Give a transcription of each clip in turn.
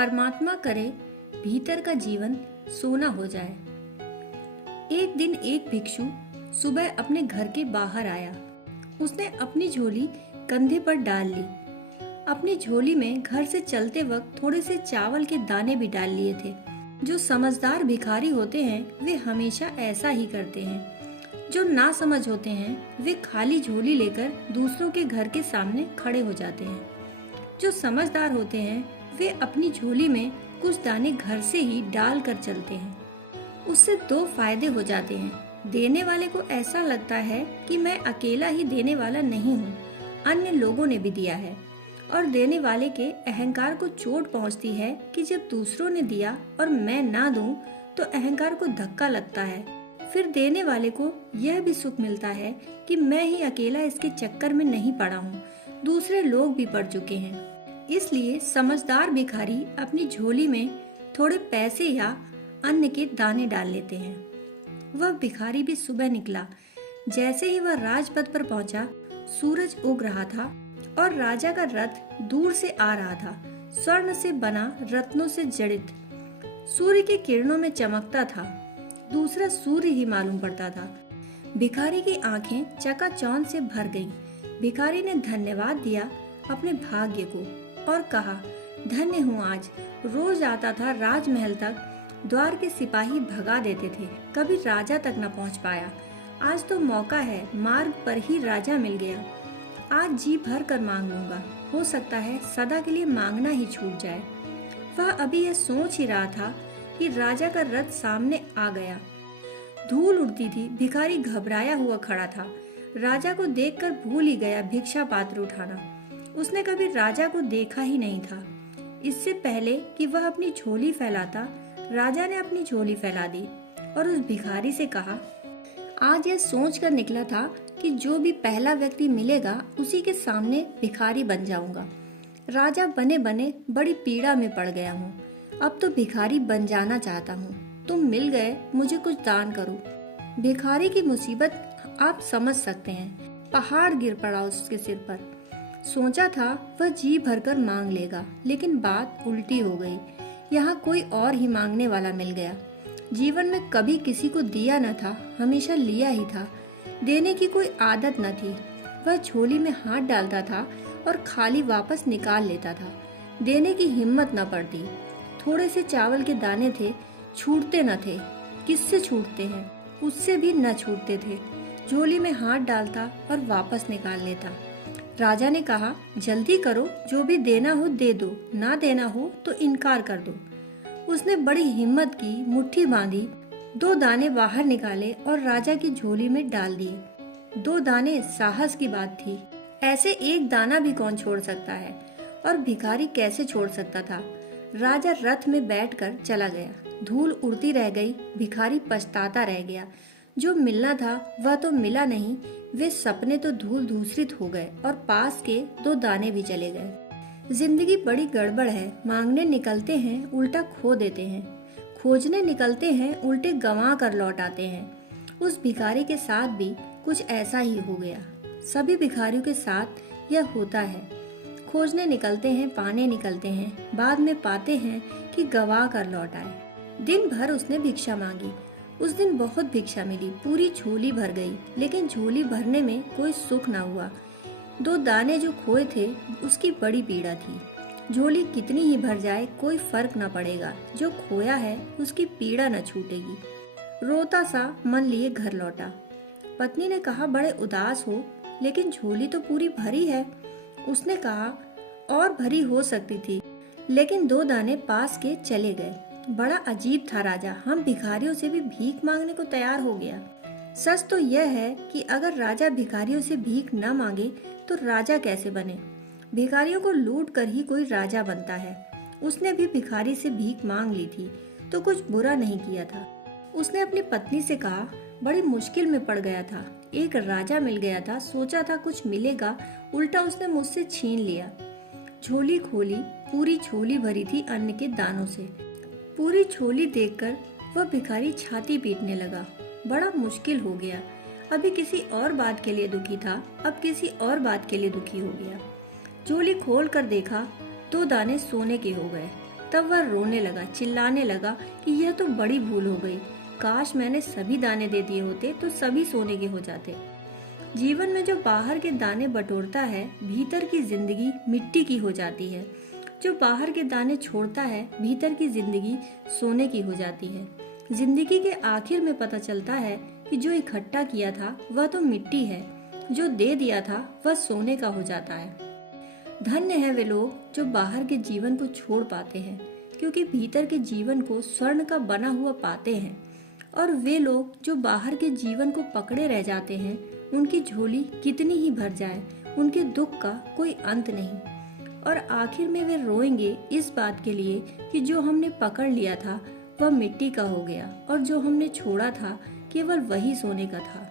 परमात्मा करे भीतर का जीवन सोना हो जाए। एक दिन एक भिक्षु सुबह अपने घर के बाहर आया। उसने अपनी झोली कंधे पर डाल ली। अपनी झोली में घर से चलते वक्त थोड़े से चावल के दाने भी डाल लिए थे। जो समझदार भिखारी होते हैं वे हमेशा ऐसा ही करते हैं। जो ना समझ होते हैं वे खाली झोली लेकर दूसरों के घर के सामने खड़े हो जाते हैं। जो समझदार होते हैं वे अपनी झोली में कुछ दाने घर से ही डाल कर चलते हैं। उससे दो फायदे हो जाते हैं। देने वाले को ऐसा लगता है कि मैं अकेला ही देने वाला नहीं हूँ, अन्य लोगों ने भी दिया है। और देने वाले के अहंकार को चोट पहुँचती है कि जब दूसरों ने दिया और मैं ना दूं तो अहंकार को धक्का लगता है। फिर देने वाले को यह भी सुख मिलता है कि मैं ही अकेला इसके चक्कर में नहीं पड़ा हूँ, दूसरे लोग भी पड़ चुके हैं। इसलिए समझदार भिखारी अपनी झोली में थोड़े पैसे या अन्न के दाने डाल लेते हैं। वह भिखारी भी सुबह निकला। जैसे ही वह राजपथ पर पहुंचा, सूरज उग रहा था और राजा का रथ दूर से आ रहा था, स्वर्ण से बना, रत्नों से जड़ित, सूर्य की किरणों में चमकता था। दूसरा सूर्य ही मालूम पड़ता था। भिखारी की आंखें चकाचौंध से भर गईं। भिखारी ने धन्यवाद दिया अपने भाग्य को और कहा, धन्य हूँ आज। रोज आता था राजमहल तक, द्वार के सिपाही भगा देते थे, कभी राजा तक न पहुँच पाया। आज तो मौका है, मार्ग पर ही राजा मिल गया। आज जी भर कर मांग लूंगा, हो सकता है सदा के लिए मांगना ही छूट जाए। वह अभी यह सोच ही रहा था कि राजा का रथ सामने आ गया। धूल उड़ती थी। भिखारी घबराया हुआ खड़ा था। राजा को देखकर भूल ही गया भिक्षा पात्र उठाना। उसने कभी राजा को देखा ही नहीं था। इससे पहले कि वह अपनी झोली फैलाता, राजा ने अपनी झोली फैला दी और उस भिखारी से कहा, आज यह सोच कर निकला था कि जो भी पहला व्यक्ति मिलेगा उसी के सामने भिखारी बन जाऊंगा। राजा बने बने बड़ी पीड़ा में पड़ गया हूँ। अब तो भिखारी बन जाना चाहता हूँ। तुम मिल गए, मुझे कुछ दान करो। भिखारी की मुसीबत आप समझ सकते हैं। पहाड़ गिर पड़ा उसके सिर पर। सोचा था वह जी भरकर मांग लेगा, लेकिन बात उल्टी हो गई। यहाँ कोई और ही मांगने वाला मिल गया। जीवन में कभी किसी को दिया न था, हमेशा लिया ही था। देने की कोई आदत न थी। वह झोली में हाथ डालता था और खाली वापस निकाल लेता था। देने की हिम्मत न पड़ती। थोड़े से चावल के दाने थे, छूटते न थे। किससे छूटते हैं? उससे भी न छूटते थे। झोली में हाथ डालता और वापस निकाल लेता। राजा ने कहा, जल्दी करो, जो भी देना हो दे दो, ना देना हो तो इनकार कर दो। उसने बड़ी हिम्मत की, मुट्ठी बांधी, 2 दाने बाहर निकाले और राजा की झोली में डाल दिए। 2 दाने साहस की बात थी। ऐसे एक दाना भी कौन छोड़ सकता है? और भिखारी कैसे छोड़ सकता था? राजा रथ में बैठकर चला गया। धूल उड़ती रह गई। भिखारी पछताता रह गया। जो मिलना था वह तो मिला नहीं। वे सपने तो धूल धूसरित हो गए और पास के 2 दाने भी चले गए। जिंदगी बड़ी गड़बड़ है। मांगने निकलते हैं, उल्टा खो देते हैं। खोजने निकलते हैं, उल्टे गंवा कर लौट आते हैं। उस भिखारी के साथ भी कुछ ऐसा ही हो गया। सभी भिखारियों के साथ यह होता है। खोजने निकलते हैं, पाने निकलते हैं, बाद में पाते हैं कि गंवा कर लौट आए। दिन भर उसने भिक्षा मांगी। उस दिन बहुत भिक्षा मिली, पूरी झोली भर गई, लेकिन झोली भरने में कोई सुख न हुआ। 2 दाने जो खोए थे उसकी बड़ी पीड़ा थी। झोली कितनी ही भर जाए कोई फर्क न पड़ेगा, जो खोया है उसकी पीड़ा न छूटेगी। रोता सा मन लिए घर लौटा। पत्नी ने कहा, बड़े उदास हो, लेकिन झोली तो पूरी भरी है। उसने कहा, और भरी हो सकती थी, लेकिन 2 दाने पास के चले गए। बड़ा अजीब था राजा। हम भिखारियों से भी भीख मांगने को तैयार हो गया। सच तो यह है कि अगर राजा भिखारियों से भीख न मांगे तो राजा कैसे बने? भिखारियों को लूट कर ही कोई राजा बनता है। उसने भी भिखारी से भीख मांग ली थी तो कुछ बुरा नहीं किया था। उसने अपनी पत्नी से कहा, बड़ी मुश्किल में पड़ गया था। एक राजा मिल गया था, सोचा था कुछ मिलेगा, उल्टा उसने मुझसे छीन लिया। झोली खोली, पूरी झोली भरी थी अन्न के दानों से। पूरी झोली देखकर वह भिखारी छाती पीटने लगा। बड़ा मुश्किल हो गया। अभी किसी और बात के लिए दुखी था, अब किसी और बात के लिए दुखी हो गया। झोली खोल कर देखा, 2 दाने सोने के हो गए। तब वह रोने लगा, चिल्लाने लगा कि यह तो बड़ी भूल हो गई। काश मैंने सभी दाने दे दिए होते तो सभी सोने के हो जाते। जीवन में जो बाहर के दाने बटोरता है, भीतर की जिंदगी मिट्टी की हो जाती है। जो बाहर के दाने छोड़ता है, भीतर की जिंदगी सोने की हो जाती है। जिंदगी के आखिर में पता चलता है कि जो इकट्ठा किया था वह तो मिट्टी है, जो दे दिया था वह सोने का हो जाता है। धन्य है वे लोग जो बाहर के जीवन को छोड़ पाते हैं, क्योंकि भीतर के जीवन को स्वर्ण का बना हुआ पाते हैं। और वे लोग जो बाहर के जीवन को पकड़े रह जाते हैं, उनकी झोली कितनी ही भर जाए, उनके दुख का कोई अंत नहीं। और आखिर में वे रोएंगे इस बात के लिए कि जो हमने पकड़ लिया था वह मिट्टी का हो गया, और जो हमने छोड़ा था केवल वही सोने का था।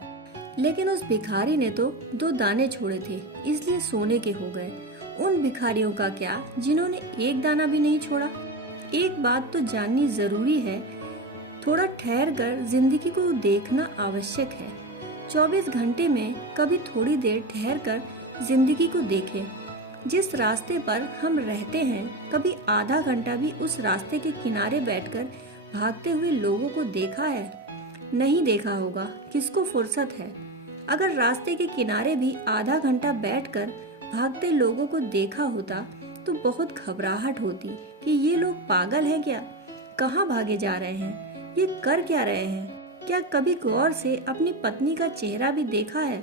लेकिन उस भिखारी ने तो 2 दाने छोड़े थे, इसलिए सोने के हो गए। उन भिखारियों का क्या जिन्होंने एक दाना भी नहीं छोड़ा? एक बात तो जाननी जरूरी है, थोड़ा ठहर कर जिंदगी को देखना आवश्यक है। 24 घंटे में कभी थोड़ी देर ठहर कर जिंदगी को देखें। जिस रास्ते पर हम रहते हैं, कभी आधा घंटा भी उस रास्ते के किनारे बैठकर भागते हुए लोगों को देखा है? नहीं देखा होगा, किसको फुर्सत है। अगर रास्ते के किनारे भी आधा घंटा बैठकर भागते लोगों को देखा होता तो बहुत घबराहट होती कि ये लोग पागल हैं क्या? कहाँ भागे जा रहे हैं? ये कर क्या रहे हैं? क्या कभी गौर से अपनी पत्नी का चेहरा भी देखा है?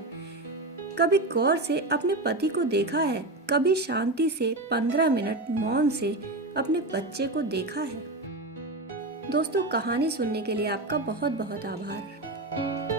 कभी गौर से अपने पति को देखा है? कभी शांति से 15 मिनट मौन से अपने बच्चे को देखा है? दोस्तों, कहानी सुनने के लिए आपका बहुत बहुत आभार।